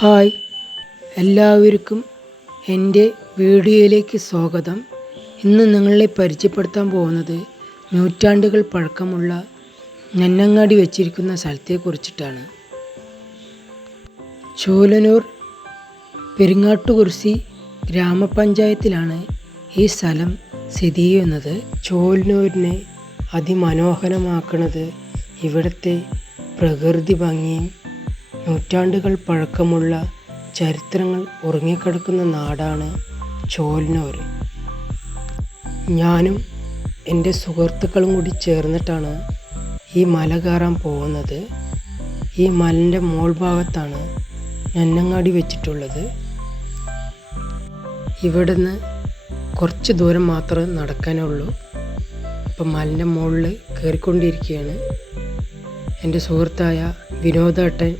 Hi, എല്ലാവർക്കും എൻ്റെ വീഡിയോയിലേക്ക് സ്വാഗതം. ഇന്ന് നിങ്ങളെ പരിചയപ്പെടുത്താൻ പോകുന്നത് നൂറ്റാണ്ടുകൾ പഴക്കമുള്ള നന്നങ്ങാടി വെച്ചിരിക്കുന്ന സ്ഥലത്തെക്കുറിച്ചിട്ടാണ്. ചോലനൂർ പെരിങ്ങാട്ടുകുറിശി ഗ്രാമപഞ്ചായത്തിലാണ് ഈ സ്ഥലം സ്ഥിതി ചെയ്യുന്നത്. ചോലനൂരിനെ അതിമനോഹരമാക്കുന്നത് ഇവിടുത്തെ പ്രകൃതി ഭംഗിയും നൂറ്റാണ്ടുകൾ പഴക്കമുള്ള ചരിത്രങ്ങൾ ഉറങ്ങിക്കിടക്കുന്ന നാടാണ് ചോലനൂർ. ഞാനും എൻ്റെ സുഹൃത്തുക്കളും കൂടി ചേർന്നിട്ടാണ് ഈ മല കയറാൻ പോകുന്നത്. ഈ മലൻ്റെ മോൾ ഭാഗത്താണ് നന്നങ്ങാടി വെച്ചിട്ടുള്ളത്. ഇവിടുന്ന് കുറച്ച് ദൂരം മാത്രമേ നടക്കാനുള്ളൂ. ഇപ്പം മലൻ്റെ മുകളിൽ കയറിക്കൊണ്ടിരിക്കുകയാണ്. എൻ്റെ സുഹൃത്തായ വിനോദേട്ടൻ,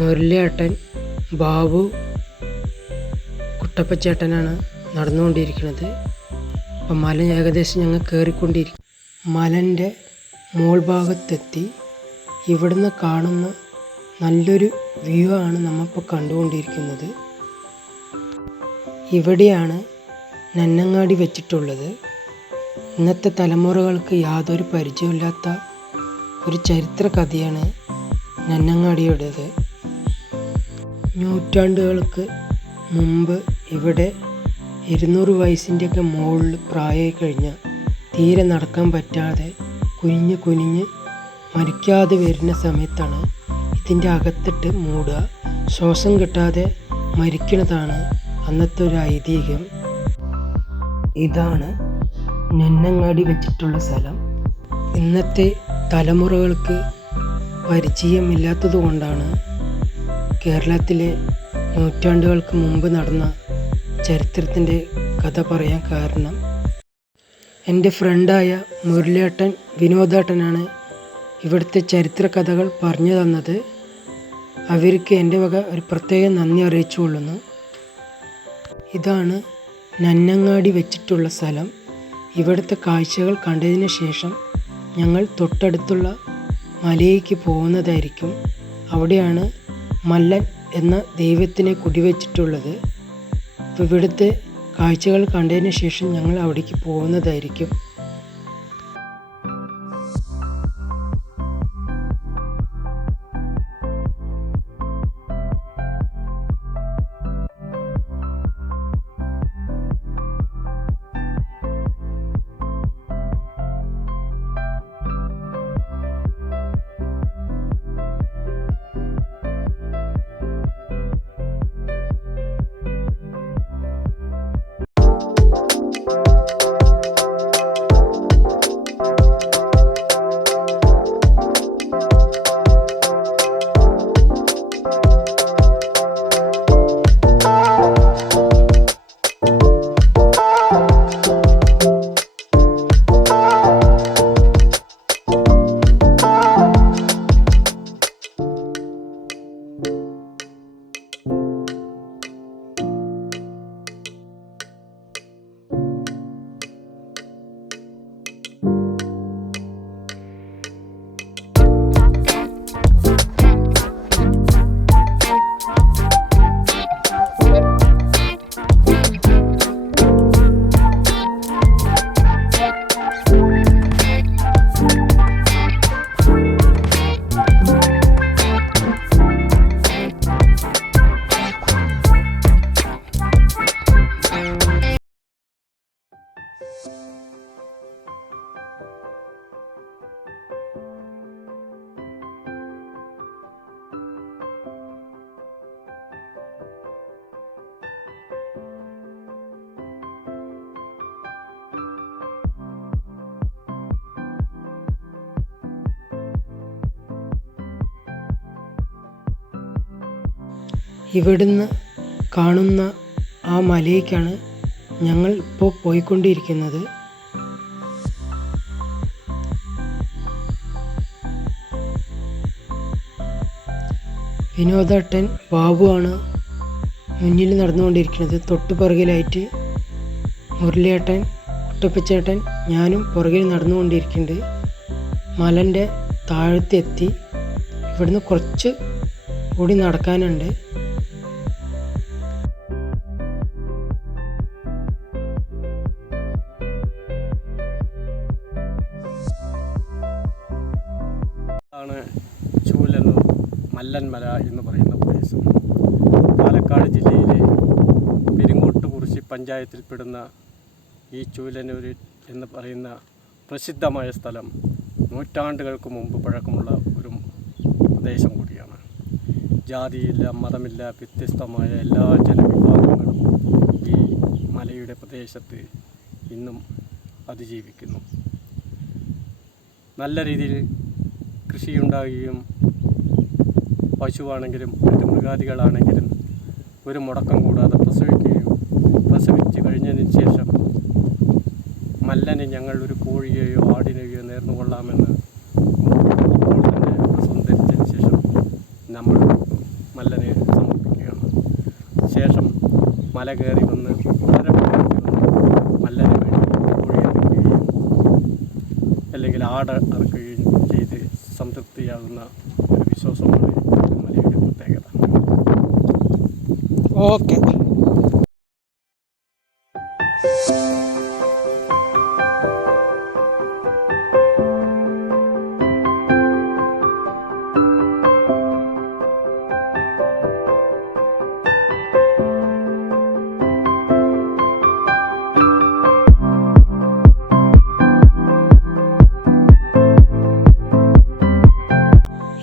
മുരളിയേട്ടൻ, ബാബു, കുട്ടപ്പച്ചേട്ടനാണ് നടന്നുകൊണ്ടിരിക്കുന്നത്. അപ്പം മല ഏകദേശം ഞങ്ങൾ കയറിക്കൊണ്ടിരിക്കും. മലൻ്റെ മോൾ ഭാഗത്തെത്തി. ഇവിടുന്ന് കാണുന്ന നല്ലൊരു വ്യൂ ആണ് നമ്മളിപ്പോൾ കണ്ടുകൊണ്ടിരിക്കുന്നത്. ഇവിടെയാണ് നന്നങ്ങാടി വെച്ചിട്ടുള്ളത്. ഇന്നത്തെ തലമുറകൾക്ക് യാതൊരു പരിചയമില്ലാത്ത ഒരു ചരിത്ര കഥയാണ് നന്നങ്ങാടിയുടേത്. നൂറ്റാണ്ടുകൾക്ക് മുമ്പ് ഇവിടെ 200 വയസ്സിൻ്റെയൊക്കെ മുകളിൽ പ്രായമായി കഴിഞ്ഞ തീരെ നടക്കാൻ പറ്റാതെ കുനിഞ്ഞ് മരിക്കാതെ വരുന്ന സമയത്താണ് ഇതിൻ്റെ അകത്തിട്ട് മൂടുക. ശ്വാസം കിട്ടാതെ മരിക്കുന്നതാണ് അന്നത്തെ ഒരു ഐതിഹ്യം. ഇതാണ് നന്നങ്ങാടി വെച്ചിട്ടുള്ള സ്ഥലം. ഇന്നത്തെ തലമുറകൾക്ക് പരിചയമില്ലാത്തത് കൊണ്ടാണ് കേരളത്തിലെ നൂറ്റാണ്ടുകൾക്ക് മുമ്പ് നടന്ന ചരിത്രത്തിൻ്റെ കഥ പറയാൻ കാരണം. എൻ്റെ ഫ്രണ്ടായ മുരളിയേട്ടൻ, വിനോദേട്ടനാണ് ഇവിടുത്തെ ചരിത്ര കഥകൾ പറഞ്ഞു തന്നത്. അവർക്ക് എൻ്റെ വക ഒരു പ്രത്യേക നന്ദി അറിയിച്ചു കൊള്ളുന്നു. ഇതാണ് നന്നങ്ങാടി വെച്ചിട്ടുള്ള സ്ഥലം. ഇവിടുത്തെ കാഴ്ചകൾ കണ്ടതിന് ശേഷം ഞങ്ങൾ തൊട്ടടുത്തുള്ള മലയിലേക്ക് പോകുന്നതായിരിക്കും. അവിടെയാണ് മല്ലൻ എന്ന ദൈവത്തിനെ കുടിവെച്ചിട്ടുള്ളത്. അപ്പോൾ ഇവിടുത്തെ കാഴ്ചകൾ കണ്ടതിന് ശേഷം ഞങ്ങൾ അവിടേക്ക് പോകുന്നതായിരിക്കും. ഇവിടുന്ന് കാണുന്ന ആ മലയിലേക്കാണ് ഞങ്ങൾ ഇപ്പോൾ പോയിക്കൊണ്ടിരിക്കുന്നത്. വിനോദേട്ടൻ, ബാബുവാണ് മുന്നിൽ നടന്നുകൊണ്ടിരിക്കുന്നത്. തൊട്ട് പുറകിലായിട്ട് മുരളിയേട്ടൻ, കുട്ടപ്പച്ചേട്ടൻ, ഞാനും പുറകിൽ നടന്നുകൊണ്ടിരിക്കുന്നുണ്ട്. മലൻ്റെ താഴത്തെത്തി. ഇവിടുന്ന് കുറച്ച് കൂടി നടക്കാനുണ്ട്. മല്ലൻമല എന്ന് പറയുന്ന പ്രദേശം. പാലക്കാട് ജില്ലയിലെ പെരിങ്ങോട്ടുകുറിശി പഞ്ചായത്തിൽപ്പെടുന്ന ഈ ചൂലന്നൂർ എന്ന് പറയുന്ന പ്രസിദ്ധമായ സ്ഥലം നൂറ്റാണ്ടുകൾക്ക് മുമ്പ് പഴക്കമുള്ള ഒരു പ്രദേശം കൂടിയാണ്. ജാതിയില്ല, മതമില്ല, വ്യത്യസ്തമായ എല്ലാ ജനവിഭാഗങ്ങളും ഈ മലയുടെ പ്രദേശത്ത് ഇന്നും അതിജീവിക്കുന്നു. നല്ല രീതിയിൽ കൃഷിയുണ്ടാകുകയും പശുവാണെങ്കിലും മറ്റ് മൃഗാദികളാണെങ്കിലും ഒരു മുടക്കം കൂടാതെ പ്രസവിച്ച് കഴിഞ്ഞതിന് ശേഷം മല്ലന് ഞങ്ങൾ ഒരു കോഴിയെയോ ആടിനെയോ നേർന്നു കൊള്ളാമെന്ന് അപ്പോൾ തന്നെ പ്രസവം ധരിച്ചതിന് ശേഷം നമ്മൾ മല്ലനെ സമർപ്പിക്കുകയാണ്. ശേഷം മല കയറി വന്ന് മല്ലനെ വേണ്ടി കോഴി അറുക്കുകയും അല്ലെങ്കിൽ ആട് അറുക്കുകയും ചെയ്ത് സംതൃപ്തിയാകുന്ന ഒരു വിശ്വാസമാണ് മലയുടെ പ്രത്യേകത. ഓക്കെ.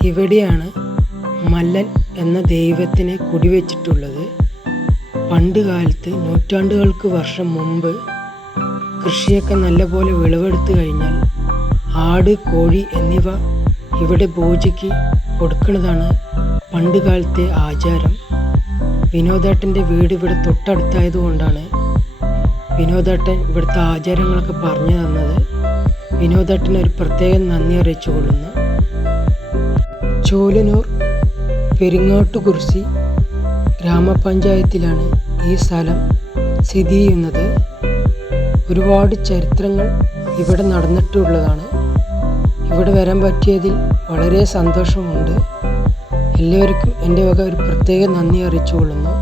ഇവിടെയാണ് മല്ലൻ എന്ന ദൈവത്തിനെ കുടിവെച്ചിട്ടുള്ളത്. പണ്ട് കാലത്ത് നൂറ്റാണ്ടുകൾക്ക് വർഷം മുമ്പ് കൃഷിയൊക്കെ നല്ലപോലെ വിളവെടുത്തു കഴിഞ്ഞാൽ ആട്, കോഴി എന്നിവ ഇവിടെ പൂജയ്ക്ക് കൊടുക്കുന്നതാണ് പണ്ട് കാലത്തെ ആചാരം. വിനോദേട്ടൻ്റെ വീട് ഇവിടെ തൊട്ടടുത്തായതുകൊണ്ടാണ് വിനോദേട്ടൻ ഇവിടുത്തെ ആചാരങ്ങളൊക്കെ പറഞ്ഞു തന്നത്. വിനോദേട്ടന് ഒരു പ്രത്യേകം നന്ദി അറിയിച്ചു കൊള്ളുന്നു. ചൂലന്നൂർ പെരിങ്ങോട്ടുകുറിശി ഗ്രാമപഞ്ചായത്തിലാണ് ഈ സ്ഥലം സ്ഥിതി ചെയ്യുന്നത്. ഒരുപാട് ചരിത്രങ്ങൾ ഇവിടെ നടന്നിട്ടുള്ളതാണ്. ഇവിടെ വരാൻ പറ്റിയതിൽ വളരെ സന്തോഷമുണ്ട്. എല്ലാവർക്കും എൻ്റെ വക ഒരു പ്രത്യേക നന്ദി അറിയിച്ചു കൊള്ളുന്നു.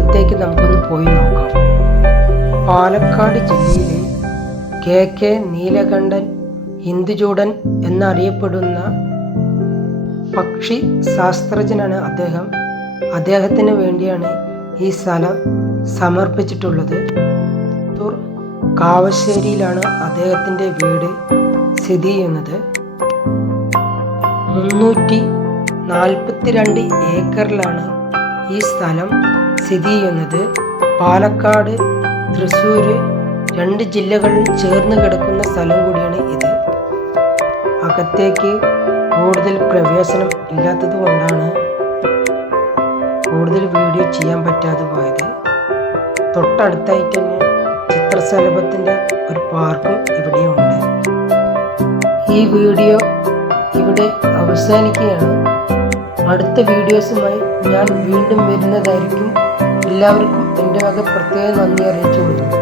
അകത്തേക്ക് നമുക്കൊന്ന് പോയി നോക്കാം. പാലക്കാട് ജില്ലയിലെ KK നീലകണ്ഠൻ ഹിന്ദുചൂടൻ എന്നറിയപ്പെടുന്ന പക്ഷി ശാസ്ത്രജ്ഞനാണ് അദ്ദേഹം. അദ്ദേഹത്തിന് വേണ്ടിയാണ് ഈ സ്ഥലം സമർപ്പിച്ചിട്ടുള്ളത്. കാവശ്ശേരിയിലാണ് അദ്ദേഹത്തിൻ്റെ വീട് സ്ഥിതി ചെയ്യുന്നത്. 342 ഏക്കറിലാണ് ഈ സ്ഥലം സ്ഥിതി ചെയ്യുന്നത്. പാലക്കാട്, തൃശ്ശൂർ 2 ജില്ലകളിൽ ചേർന്ന് കിടക്കുന്ന സ്ഥലം കൂടിയാണ് ഇത്. അകത്തേക്ക് കൂടുതൽ പ്രവേശനം ഇല്ലാത്തത് കൊണ്ടാണ് കൂടുതൽ വീഡിയോ ചെയ്യാൻ പറ്റാതെ പോയത്. തൊട്ടടുത്തായിട്ട് തന്നെ ചിത്രശലഭത്തിൻ്റെ ഒരു പാർക്കും ഇവിടെയുണ്ട്. ഈ വീഡിയോ ഇവിടെ അവസാനിക്കുകയാണ്. അടുത്ത വീഡിയോസുമായി ഞാൻ വീണ്ടും വരുന്നതായിരിക്കും. എല്ലാവർക്കും എൻ്റെ വക പ്രത്യേക നന്ദി അറിയിച്ചുകൊള്ളുന്നു.